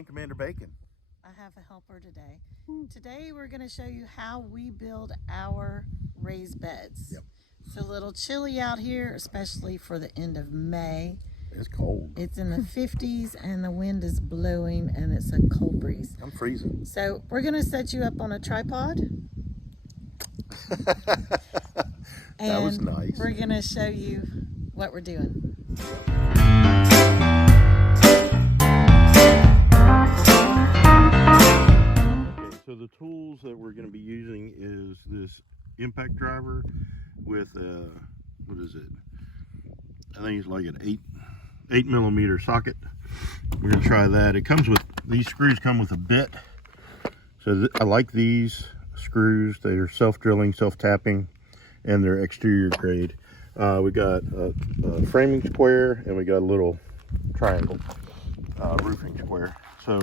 and Commander Bacon. I have a helper today. Today we're going to show you how we build our raised beds. Yep. It's a little chilly out here, especially for the end of May. It's cold. It's in the 50s and the wind is blowing and it's a cold breeze. I'm freezing. So we're going to set you up on a tripod. That was nice. We're going to show you what we're doing. So the tools that we're going to be using is this impact driver with what is it? I think it's like an 8mm socket. We're going to try that. It comes with, these screws come with a bit. So I like these screws. They are self-drilling, self-tapping, and they're exterior grade. We got a framing square and we got a little triangle roofing square. So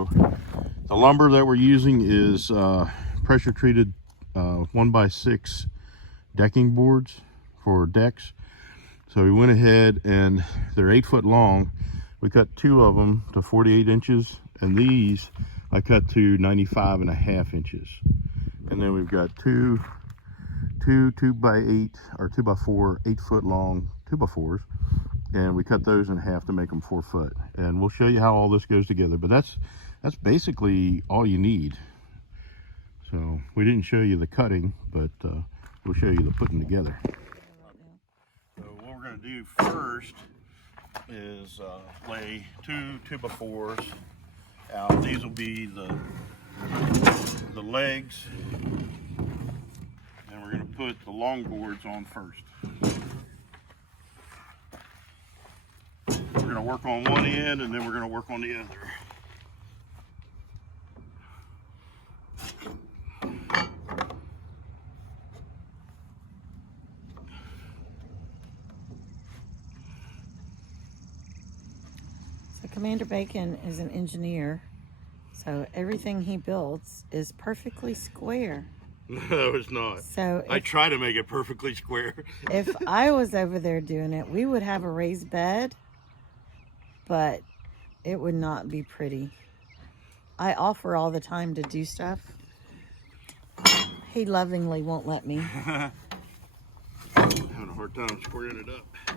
the lumber that we're using is pressure treated 1x6 decking boards for decks. So we went ahead and they're 8 foot long. We cut 2 of them to 48 inches, and these I cut to 95.5 inches. And then we've got two 2x8 or 2x4 8 foot long 2x4s, and we cut those in half to make them 4 foot. And we'll show you how all this goes together, but that's basically all you need. So we didn't show you the cutting, but we'll show you the putting together. So what we're going to do first is lay 2 2x4s out. These will be the legs, and we're going to put the long boards on first. We're going to work on one end and then we're going to work on the other. So Commander Bacon is an engineer, so everything he builds is perfectly square. No, it's not. So I try to make it perfectly square. If I was over there doing it, we would have a raised bed, but it would not be pretty. I offer all the time to do stuff. He lovingly won't let me. Having a hard time squaring it up. I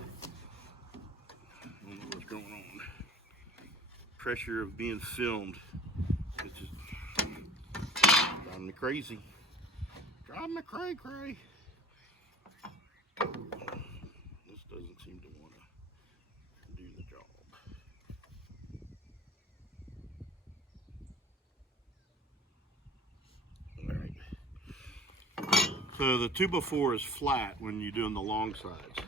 don't know what's going on. Pressure of being filmed. It's just driving me crazy. Driving me cray-cray. This doesn't seem to want to do the job. Alright. So the 2x4 is flat when you're doing the long sides.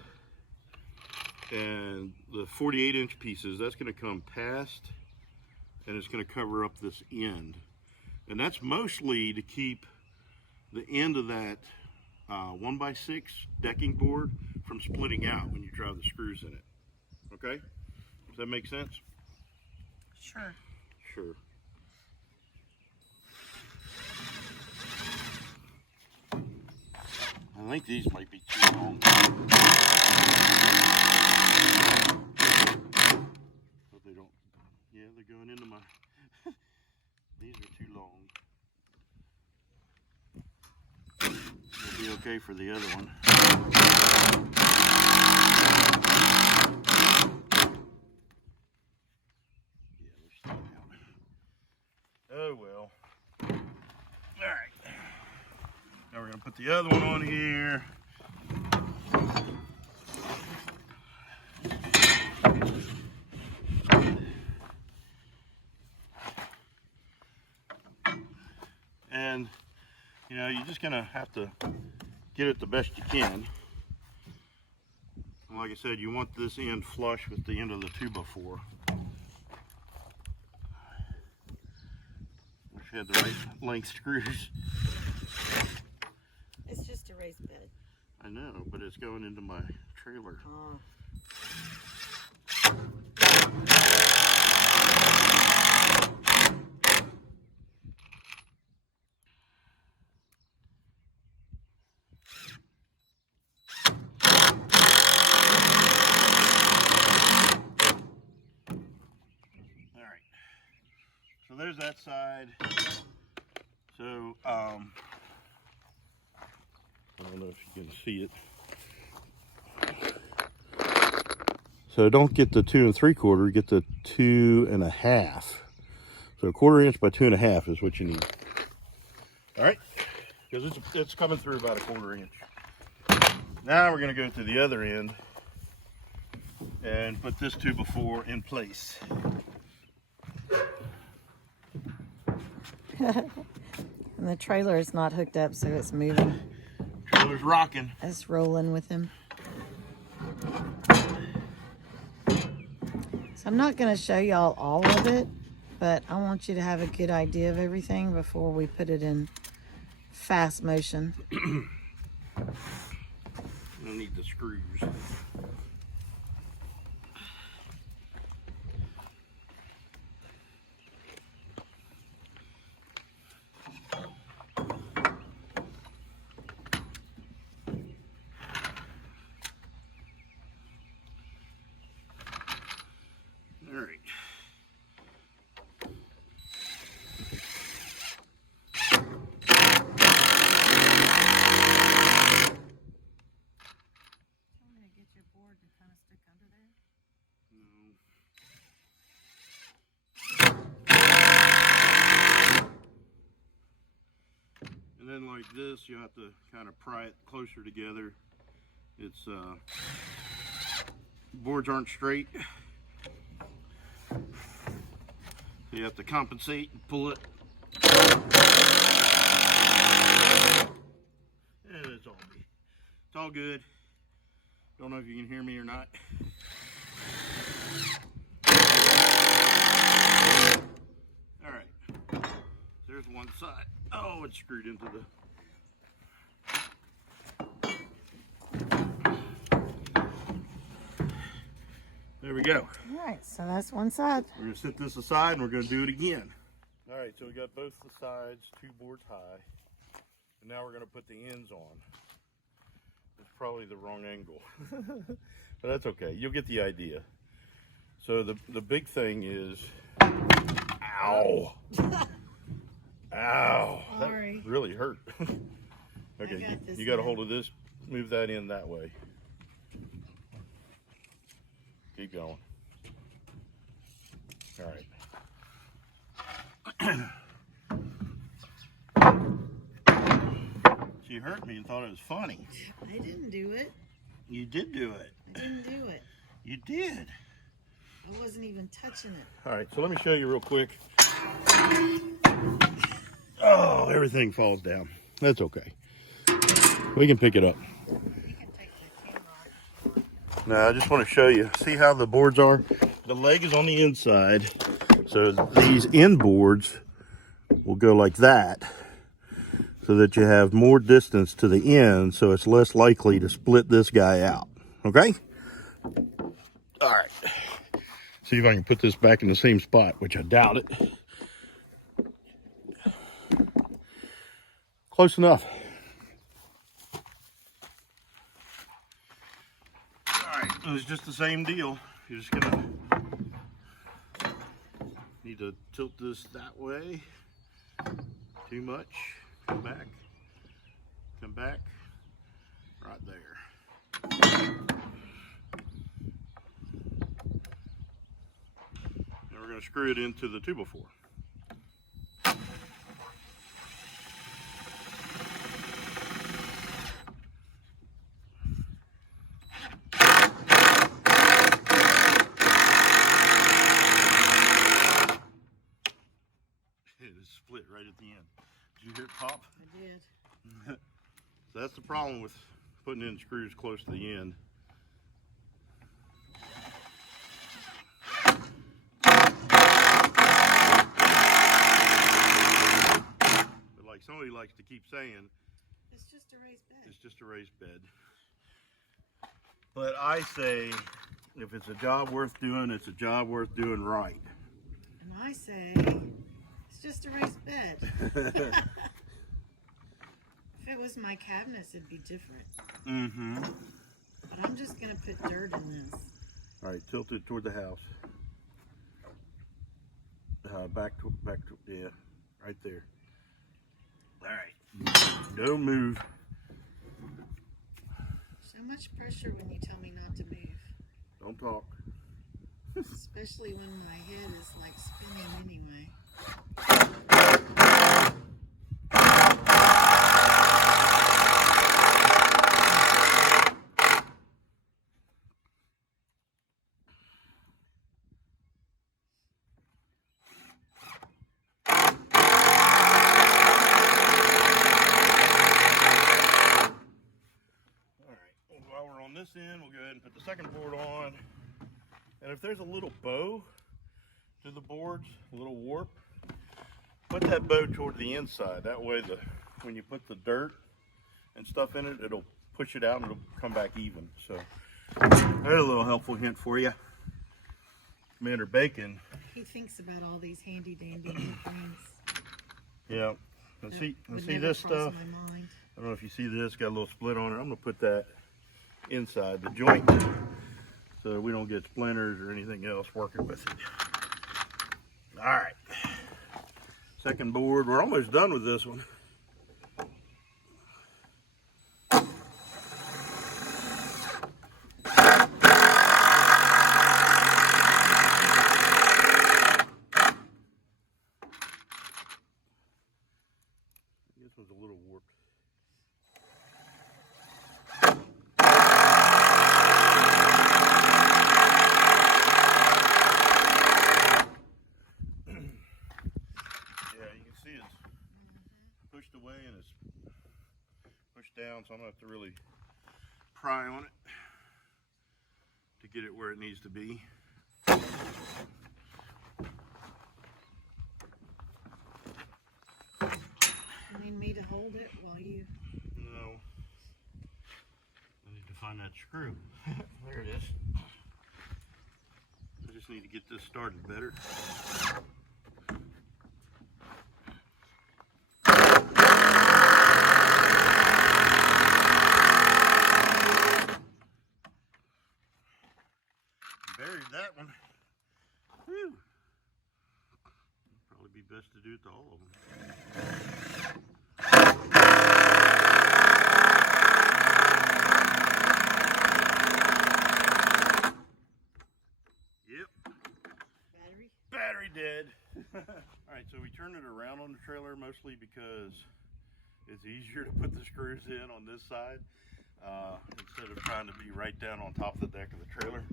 And the 48-inch pieces, that's going to come past and it's going to cover up this end. And that's mostly to keep the end of that 1x6 decking board from splitting out when you drive the screws in it. Okay? Does that make sense? Sure. Sure. I think these might be too long. But they don't. Yeah, they're going into my. These are too long. It'll be okay for the other one. Yeah, they're sticking out. Oh well. Alright. Now we're going to put the other one on here. And, you know, you're just going to have to get it the best you can. And like I said, you want this end flush with the end of the 2x4. Wish you had the right length screws. It's just a raised bed. I know, but it's going into my trailer. So there's that side. So I don't know if you can see it. So don't get the 2 3/4, get the 2 1/2. So 1/4 inch by 2 1/2 is what you need. All right, because it's coming through about 1/4 inch. Now we're going to go to the other end and put this 2x4 in place. And the trailer is not hooked up, so it's moving. Trailer's rocking. It's rolling with him. So I'm not going to show y'all all of it, but I want you to have a good idea of everything before we put it in fast motion. I need the screws. All right. And then like this, you have to kind of pry it closer together. It's boards aren't straight. So you have to compensate and pull it. And it's all good. Don't know if you can hear me or not. All right, there's one side. Oh, it's screwed into the. There we go. All right, so that's one side. We're gonna set this aside and we're gonna do it again. All right, so we got both the sides 2 boards high. And now we're gonna put the ends on. It's probably the wrong angle, but that's okay. You'll get the idea. So the big thing is, ow, ow, Sorry. that really hurt. Okay, you got a hold of this, move that in that way. Keep going. All right. She hurt me and thought it was funny. I didn't do it. You did do it. I didn't do it. You did. I wasn't even touching it. All right, so let me show you real quick. Oh, everything falls down. That's okay. We can pick it up. Now, I just want to show you. See how the boards are? The leg is on the inside. So these end boards will go like that, so that you have more distance to the end, so it's less likely to split this guy out. Okay? All right. See if I can put this back in the same spot, which I doubt it. Close enough. All right, it was just the same deal. You're just gonna need to tilt this that way. Too much. Come back, right there. And we're going to screw it into the 2x4. It is split right at the end. Did you hear it pop? I did. So that's the problem with putting in screws close to the end. But like somebody likes to keep saying, It's just a raised bed. it's just a raised bed. But I say, if it's a job worth doing, it's a job worth doing right. And I say, it's just a raised bed. If it was my cabinets, it'd be different. Mm-hmm. But I'm just going to put dirt in this. All right, tilt it toward the house. back to, yeah, right there. All right, don't move. So much pressure when you tell me not to move. Don't talk. Especially when my head is like spinning anyway. While we're on this end, we'll go ahead and put the second board on. And if there's a little bow to the boards, a little warp, put that bow toward the inside. That way when you put the dirt and stuff in it, it'll push it out and it'll come back even. So there's a little helpful hint for you. Commander Bacon. He thinks about all these handy dandy new things. Yeah. And see this stuff? I don't know if you see this, got a little split on it. I'm gonna put that inside the joint so we don't get splinters or anything else working with it. All right, second board. We're almost done with this one. This one's a little warped. Pushed away and it's pushed down, so I'm gonna have to really pry on it to get it where it needs to be. You need me to hold it while you... No. I need to find that screw. There it is. I just need to get this started better. Buried that one. Whew. Probably be best to do it to all of them. Yep. Battery dead. Alright, so we turn it around on the trailer mostly because it's easier to put the screws in on this side instead of trying to be right down on top of the deck of the trailer.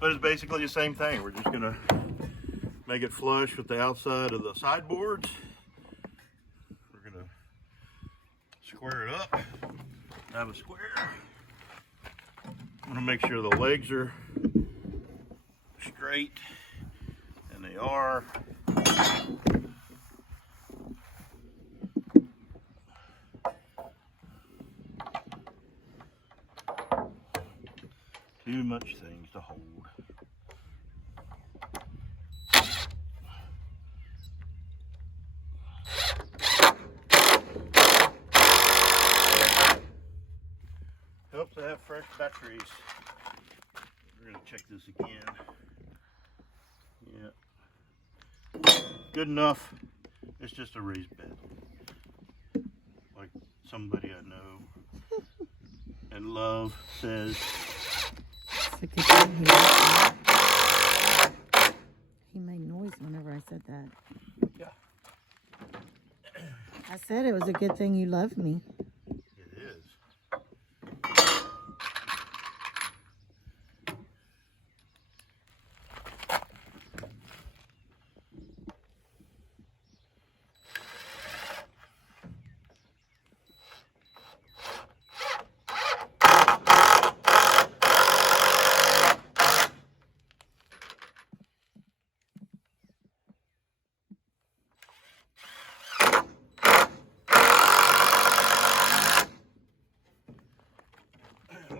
But it's basically the same thing. We're just gonna make it flush with the outside of the sideboards. We're gonna square it up, have a square. I'm gonna make sure the legs are straight, and they are. Too much things to hold. Helps to have fresh batteries. We're gonna check this again. Yeah. Good enough. It's just a raised bed. Like somebody I know and love says. He made noise whenever I said that. Yeah. I said it was a good thing you love me. It is.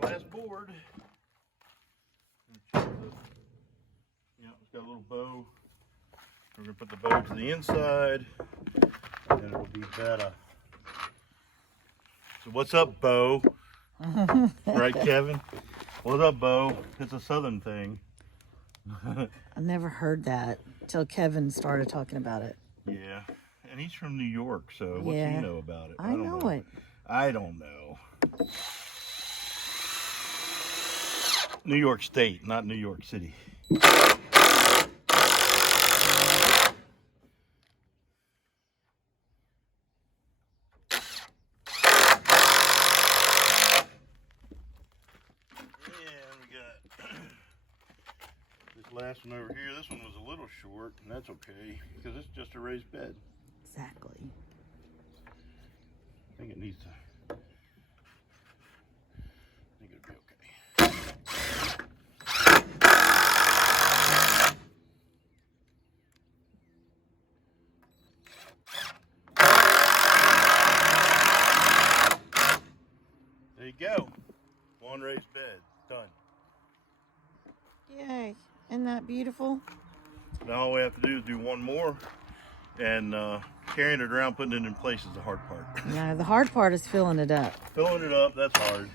Last board. Yeah, it's got a little bow. We're gonna put the bow to the inside, and it'll be better. So what's up, Bo? Right, Kevin? What's up, Bo? It's a southern thing. I never heard that till Kevin started talking about it. Yeah, and he's from New York, so what's Yeah. he know about it? I don't know it. I don't know. New York State, not New York City. Last one over here, this one was a little short, and that's okay because it's just a raised bed. Exactly. I think it needs to. I think it'll be okay. There you go. One raised bed done. Yay. Isn't that beautiful? Now all we have to do is do one more, and carrying it around, putting it in place is the hard part. Yeah, the hard part is filling it up. Filling it up, that's hard.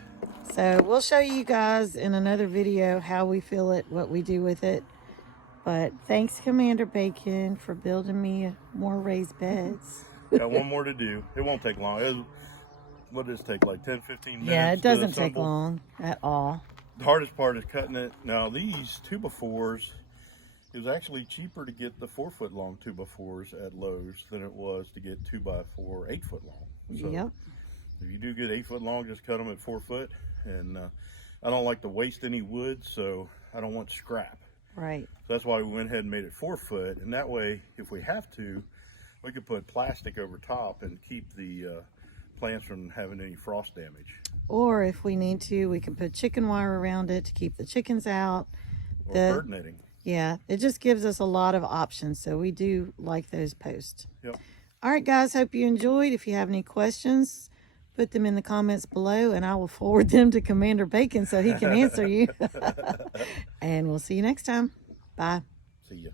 So we'll show you guys in another video how we fill it, what we do with it. But thanks, Commander Bacon, for building me more raised beds. Got one more to do. It won't take long. What does it take, like 10, 15 minutes? Yeah, it doesn't take long at all. The hardest part is cutting it. Now these 2x4s, it was actually cheaper to get the 4-foot long 2x4s at Lowe's than it was to get 2x4 8-foot long. So yep. if you do get 8-foot long, just cut them at 4 foot. And I don't like to waste any wood, so I don't want scrap. Right. So that's why we went ahead and made it 4 foot. And that way, if we have to, we could put plastic over top and keep the plants from having any frost damage. Or if we need to, we can put chicken wire around it to keep the chickens out. Or bird netting. Yeah, it just gives us a lot of options. So we do like those posts. Yep. All right, guys, hope you enjoyed. If you have any questions, put them in the comments below and I will forward them to Commander Bacon so he can answer you. And we'll see you next time. Bye. See ya.